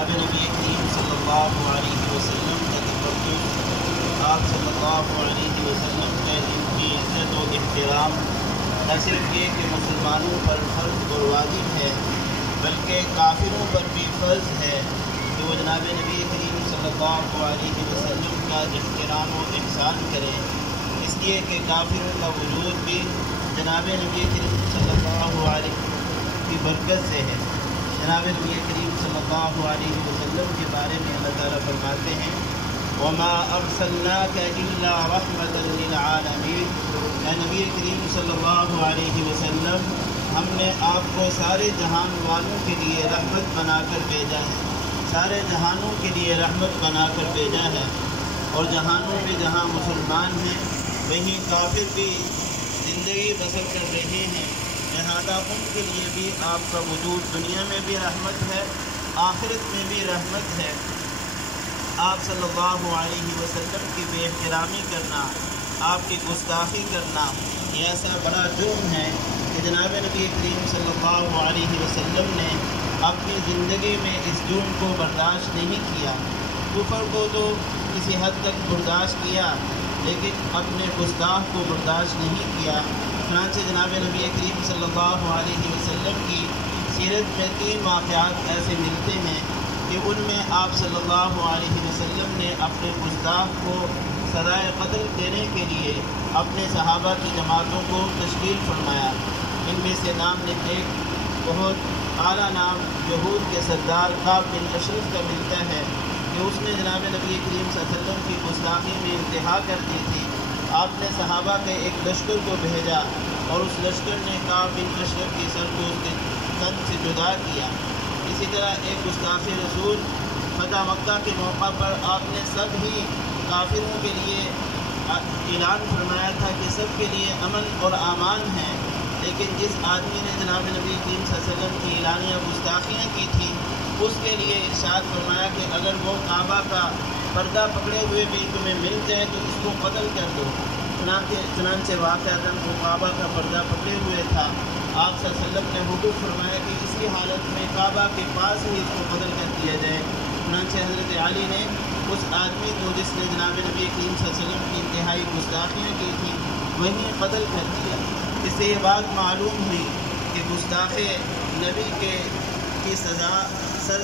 जनाब नबी करीम सल्लल्लाहु अलैहि वसल्लम का तक़द्दुस, आप सल्लल्लाहु अलैहि वसल्लम के की इज़्ज़त और एहतराम न सिर्फ ये कि मुसलमानों पर फ़र्ज़ और वाजिब है बल्कि काफिरों पर भी फ़र्ज़ है कि वो जनाब नबी करीम सल्लल्लाहु अलैहि वसल्लम का एहतराम और ihसान करें, इसलिए कि काफिरों का वजूद भी जनाब नबी करीम सल्लल्लाहु अलैहि की बरकत से है। जनाब नबी करीम सल्लल्लाहु अलैहि वसल्लम के बारे में अल्लाह ताला फरमाते हैं, वमा अरसलनाका इल्ला रहमतल लिल आलमीन, ऐ नबी करीम सल्लल्लाहु अलैहि वसल्लम, हमने आपको सारे जहान वालों के लिए रहमत बनाकर भेजा है, सारे जहानों के लिए रहमत बनाकर भेजा है। और जहानों में जहाँ मुसलमान हैं वहीं काफिर भी ज़िंदगी बसर कर रहे हैं, लिहाजा उनके लिए भी आपका वजूद दुनिया में भी रहमत है, आखिरत में भी रहमत है। आप सल्लल्लाहु अलैहि वसल्लम की बेएहतरामी करना, आपकी गुस्ताखी करना, ये ऐसा बड़ा जुर्म है कि जनाब नबी करीम सल्लल्लाहु अलैहि वसल्लम ने अपनी ज़िंदगी में इस जुर्म को बर्दाश्त नहीं किया। कुफर को तो किसी हद तक बर्दाश्त किया, लेकिन अपने गुस्ताख को बर्दाश्त नहीं किया। चुनांचे जनाब नबी करीम सल्लल्लाहु अलैहि वसल्लम की सीरत में 3 वाक़यात ऐसे मिलते हैं कि उनमें आप सल्लल्लाहु अलैहि वसल्लम ने अपने गुस्ताख को सज़ाए क़त्ल देने के लिए अपने सहाबा की जमातों को तश्कील फरमाया। इनमें से नाम एक बहुत आला नाम यहूद के सरदार काब बिन अशरफ का मिलता है कि उसने जनाब नबी करीम सल्लल्लाहु अलैहि वसल्लम की गुस्ताखी में इंतहा कर दी थी। आपने सहाबा के एक लश्कर को भेजा और उस लश्कर ने काब बिन अशरफ के सर को उसके तन से जुदा किया। इसी तरह एक गुस्ताखी रसूल फतह मक्का के मौका पर आपने सब ही काफिरों के लिए ऐलान फरमाया था कि सब के लिए अमन और आमान है, लेकिन जिस आदमी ने जनाब नबी करीम सल्लल्लाहु अलैहि वसल्लम की एलानिया गुस्ताखियाँ की थी उसके लिए इरशाद फरमाया कि अगर वो काबा का पर्दा पकड़े हुए भी तुम्हें मिल जाए तो उसको कत्ल कर दो। चुनांचे वाक़अतन वो काबा का पर्दा पकड़े हुए था। आप सल्लल्लाहु अलैहि वसल्लम ने हुक्म फरमाया कि इसी हालत में काबा के पास ही इसको कत्ल कर दिया जाए। चुनांचे हज़रत अली ने उस आदमी को जिसने जनाब नबी करीम सल्लल्लाहु अलैहि वसल्लम की इंतहाई गुस्ताखियाँ की थी वहीं कत्ल कर दिया। इससे ये बात मालूम हुई कि गुस्ताखे नबी की सज़ा सर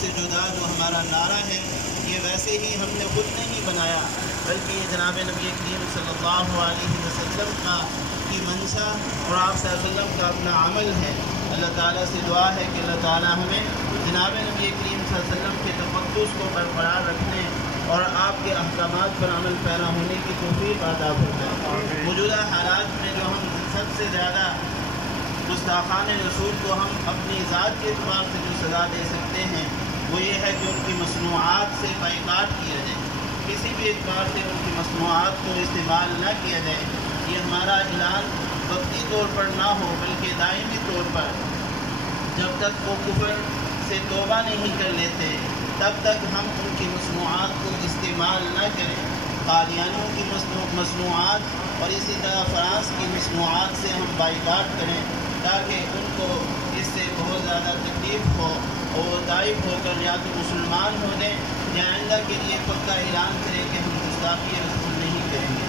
से जुदा जो हमारा नारा है ये वैसे ही हमने खुद नहीं बनाया, बल्कि ये जनाब नबी करीम सल्लल्लाहु अलैहि वसल्लम की मंशा और आप सल्लल्लाहु अलैहि वसल्लम का अपना अमल है। अल्लाह ताला से दुआ है कि अल्लाह ताला हमें जनाब नबी करीम सल्लल्लाहु अलैहि वसल्लम के तक़द्दुस को बरकरार रखने और आपके अहकामात पर अमल पैरा होने की तौफ़ीक़ अता फरमाए। मौजूदा हालात में जो हम सबसे ज़्यादा गुस्ताखान रसूल को हम अपनी ज़ात के एतबार से जो सज़ा दे सकते हैं वो ये है कि उनकी मसनूआत से बाइकाट किया जाए, किसी भी एतबार से उनकी मसनूआत को इस्तेमाल न किया जाए। ये हमारा ऐलान वक्ती तौर पर ना हो बल्कि दायमी तौर पर, जब तक वो कुफर से तौबा नहीं कर लेते तब तक हम उनकी मसनूआत को इस्तेमाल न करें। कादियानियों की मसनूआत और इसी तरह फ्रांस की मसनूआत से हम बाइकाट करें ताकि उनको इससे बहुत ज़्यादा तकलीफ़ हो और दाइफ होकर या तो मुसलमान हो जाएं या आइंदा के लिए पक्का ऐलान करें कि हम गुस्ताखी रसूल नहीं करेंगे।